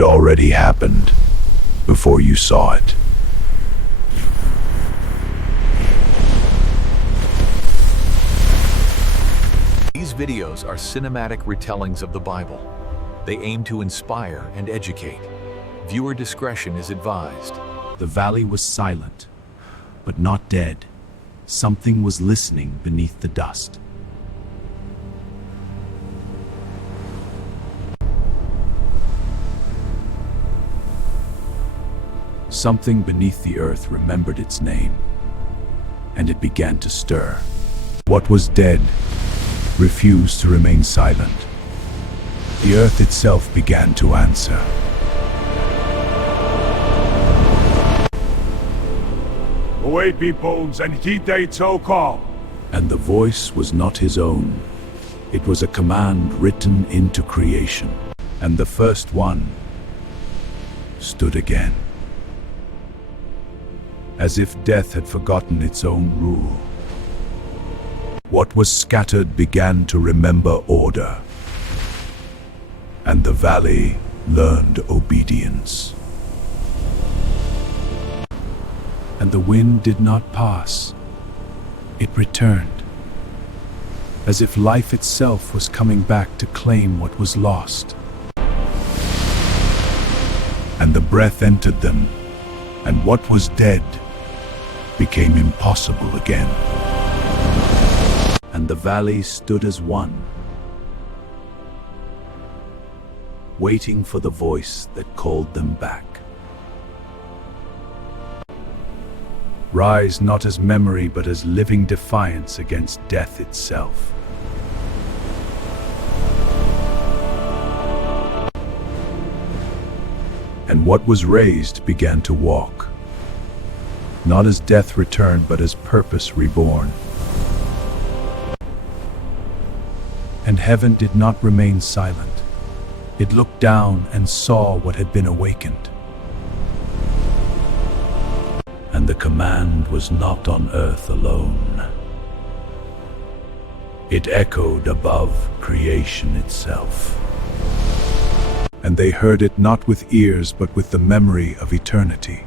It already happened before you saw it. These videos are cinematic retellings of the Bible. They aim to inspire and educate. Viewer discretion is advised. The valley was silent, but not dead. Something was listening beneath the dust. Something beneath the earth remembered its name, and it began to stir. What was dead refused to remain silent. The earth itself began to answer. Awake, be bones, and heed thy call. And the voice was not his own. It was a command written into creation. And the first one stood again, as if death had forgotten its own rule. What was scattered began to remember order, and the valley learned obedience. And the wind did not pass. It returned, as if life itself was coming back to claim what was lost. And the breath entered them, and what was dead became impossible again. And the valley stood as one, waiting for the voice that called them back. Rise not as memory, but as living defiance against death itself. And what was raised began to walk, not as death returned, but as purpose reborn. And heaven did not remain silent. It looked down and saw what had been awakened. And the command was not on earth alone. It echoed above creation itself. And they heard it not with ears, but with the memory of eternity.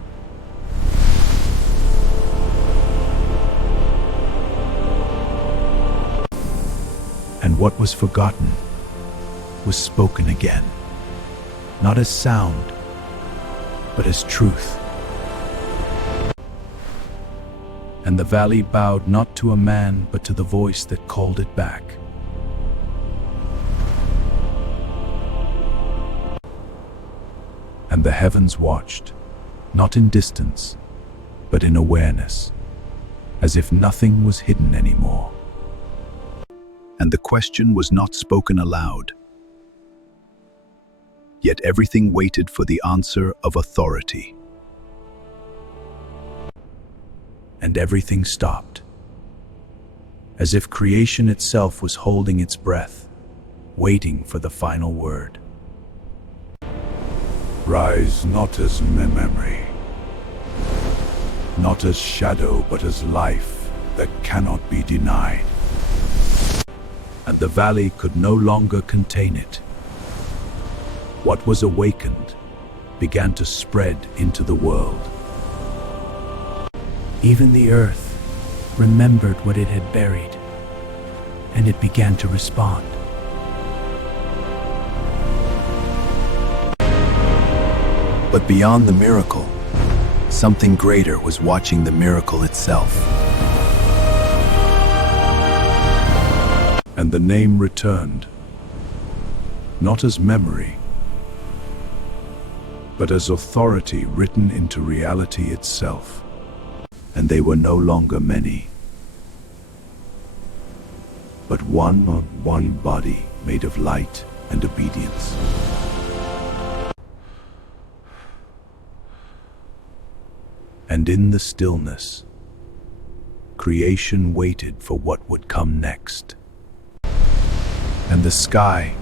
And what was forgotten was spoken again, not as sound, but as truth. And the valley bowed not to a man, but to the voice that called it back. And the heavens watched, not in distance, but in awareness, as if nothing was hidden anymore. And the question was not spoken aloud, yet everything waited for the answer of authority. And everything stopped, as if creation itself was holding its breath, waiting for the final word. Rise not as memory, not as shadow, but as life that cannot be denied. And the valley could no longer contain it. What was awakened began to spread into the world. Even the earth remembered what it had buried, and it began to respond. But beyond the miracle, something greater was watching the miracle itself. And the name returned, not as memory, but as authority written into reality itself. And they were no longer many, but one body made of light and obedience. And in the stillness, creation waited for what would come next. And the sky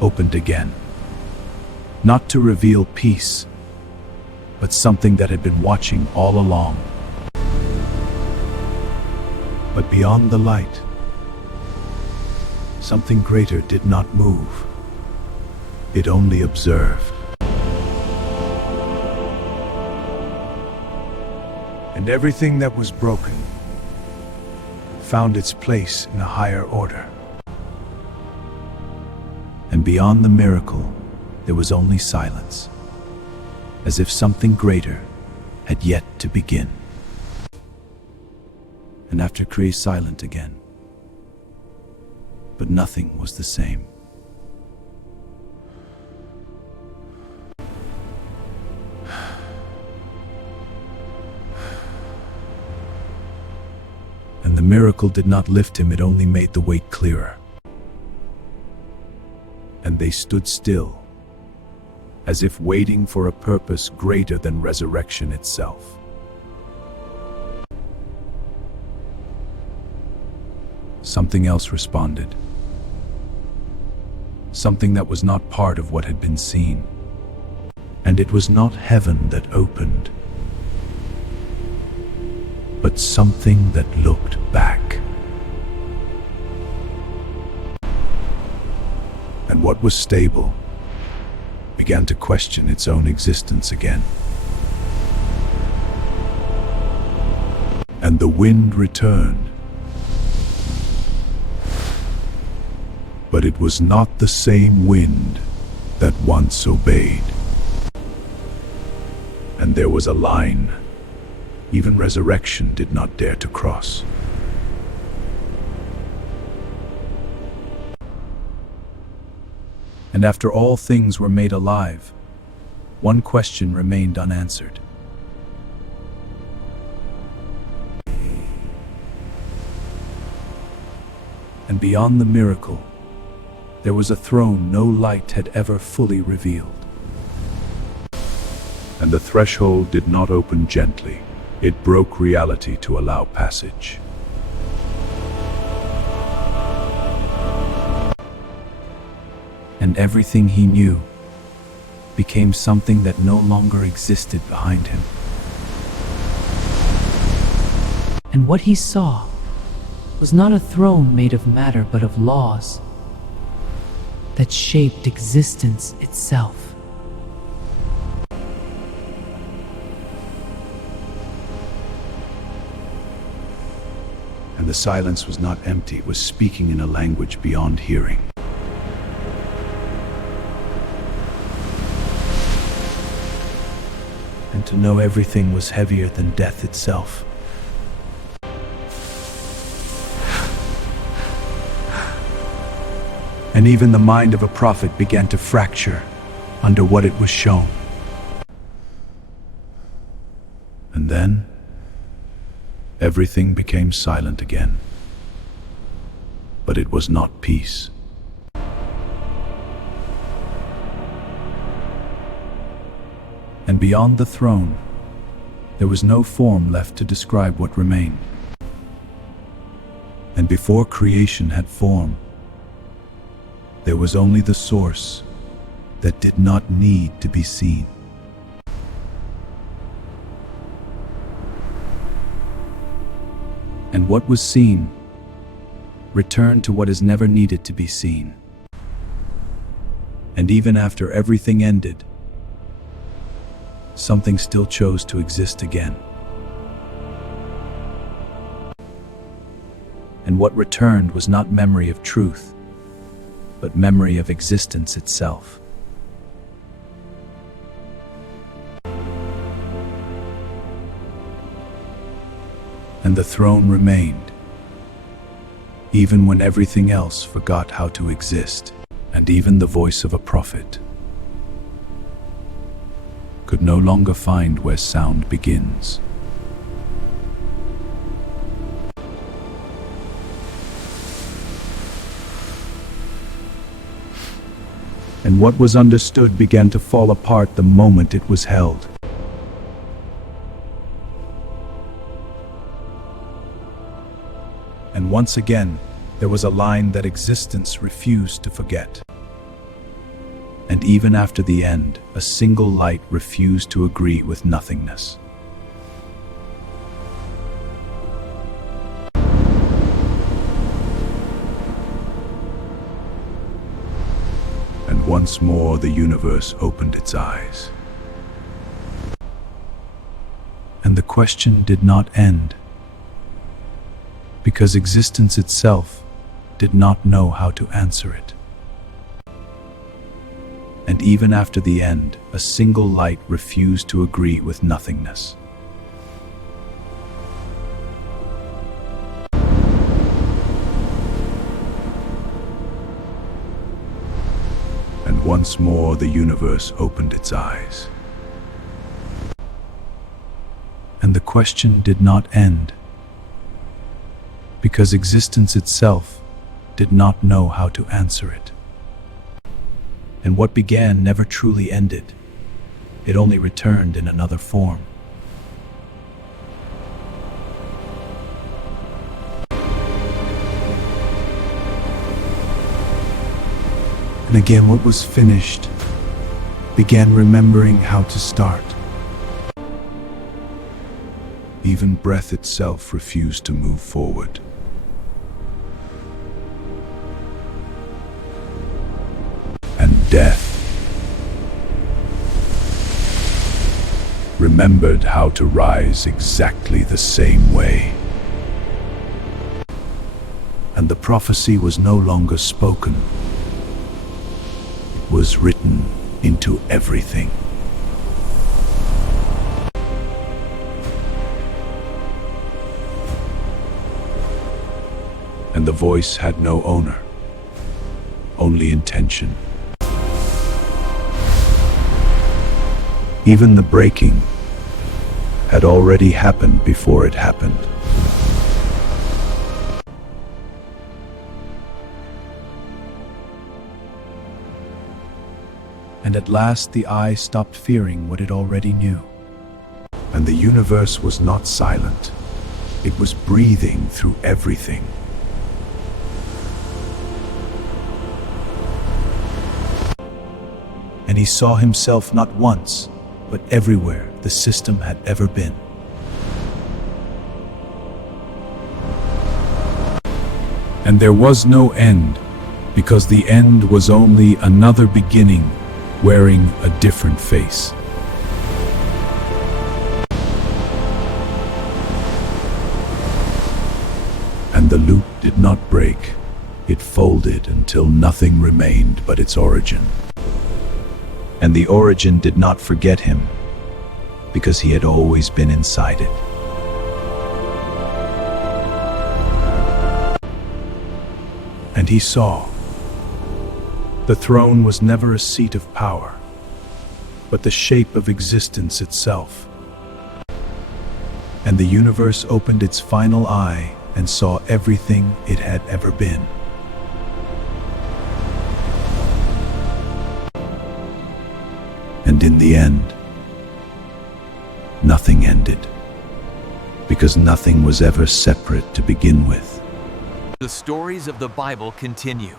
opened again, not to reveal peace, but something that had been watching all along. But beyond the light, something greater did not move. It only observed. And everything that was broken found its place in a higher order. And beyond the miracle, there was only silence, as if something greater had yet to begin. And after Kree silent again, but nothing was the same. And the miracle did not lift him, it only made the weight clearer. And they stood still, as if waiting for a purpose greater than resurrection itself. Something else responded. Something that was not part of what had been seen. And it was not heaven that opened, but something that looked back. And what was stable began to question its own existence again. And the wind returned. But it was not the same wind that once obeyed. And there was a line even resurrection did not dare to cross. And after all things were made alive, one question remained unanswered. And beyond the miracle, there was a throne no light had ever fully revealed. And the threshold did not open gently. It broke reality to allow passage. And everything he knew became something that no longer existed behind him. And what he saw was not a throne made of matter but of laws that shaped existence itself. And the silence was not empty, it was speaking in a language beyond hearing. And to know everything was heavier than death itself. And even the mind of a prophet began to fracture under what it was shown. And then, everything became silent again. But it was not peace. And beyond the throne, there was no form left to describe what remained. And before creation had form, there was only the source that did not need to be seen. And what was seen returned to what is never needed to be seen. And even after everything ended, something still chose to exist again. And what returned was not memory of truth, but memory of existence itself. And the throne remained, even when everything else forgot how to exist, and even the voice of a prophet could no longer find where sound begins. And what was understood began to fall apart the moment it was held. And once again, there was a line that existence refused to forget. And even after the end, a single light refused to agree with nothingness. And once more the universe opened its eyes. And the question did not end, because existence itself did not know how to answer it. And even after the end, a single light refused to agree with nothingness. And once more the universe opened its eyes. And the question did not end, because existence itself did not know how to answer it. And what began never truly ended. It only returned in another form. And again, what was finished began remembering how to start. Even breath itself refused to move forward. And death remembered how to rise exactly the same way. And the prophecy was no longer spoken. It was written into everything. And the voice had no owner, only intention. Even the breaking had already happened before it happened. And at last the eye stopped fearing what it already knew. And the universe was not silent. It was breathing through everything. And he saw himself not once, but everywhere the system had ever been. And there was no end, because the end was only another beginning wearing a different face. And the loop did not break. It folded until nothing remained but its origin. And the origin did not forget him, because he had always been inside it. And he saw. The throne was never a seat of power, but the shape of existence itself. And the universe opened its final eye and saw everything it had ever been. And in the end, nothing ended, because nothing was ever separate to begin with. The stories of the Bible continue.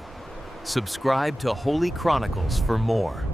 Subscribe to Holy Chronicles for more.